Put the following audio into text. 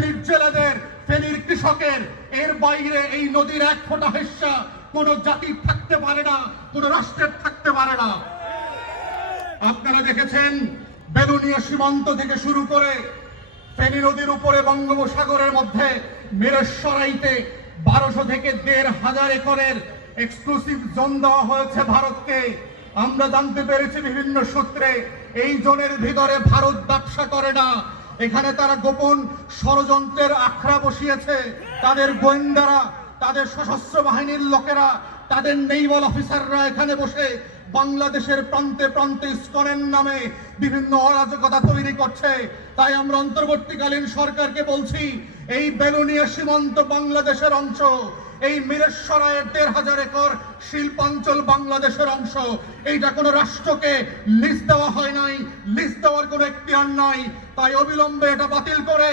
ফেনীর জেলেদের, ফেনীর কৃষকের, এর বাইরে এই নদীর এক ফোঁটা হিস্সা কোন জাতির থাকতে পারে না, কোন রাষ্ট্রের থাকতে পারে না। আপনারা দেখেছেন বেলুনিয়া সীমান্ত থেকে শুরু করে ফেনী নদীর উপরে বঙ্গোপসাগরের মধ্যে মিরসরাইতে 1200 থেকে 1500 একরের এক্সক্লুসিভ জোন দেওয়া হয়েছে ভারতকে। আমরা জানতে পেরেছি বিভিন্ন সূত্রে এই জোনের ভিতরে ভারত ব্যবসা করে না, এখানে তারা গোপন ষড়যন্ত্রের আখড়া বসিয়েছে। তাদের গোয়েন্দারা, তাদের সশস্ত্র বাহিনীর লোকেরা, তাদের নেইভাল অফিসাররা এখানে বসে বাংলাদেশের প্রান্তে প্রান্তে ইসকনের নামে বিভিন্ন অরাজকতা তৈরি করছে। তাই আমরা অন্তর্বর্তীকালীন সরকারকে বলছি, এই বেলুনিয়া সীমান্ত বাংলাদেশের অংশ, এই মিরসরাইয়ের 1500 একর শিল্পাঞ্চল বাংলাদেশের অংশ। এইটা কোনো রাষ্ট্রকে লিজ দেওয়া হয় নাই, লিজ দেওয়ার কোনো এখতিয়ার নাই। তাই অবিলম্বে এটা বাতিল করে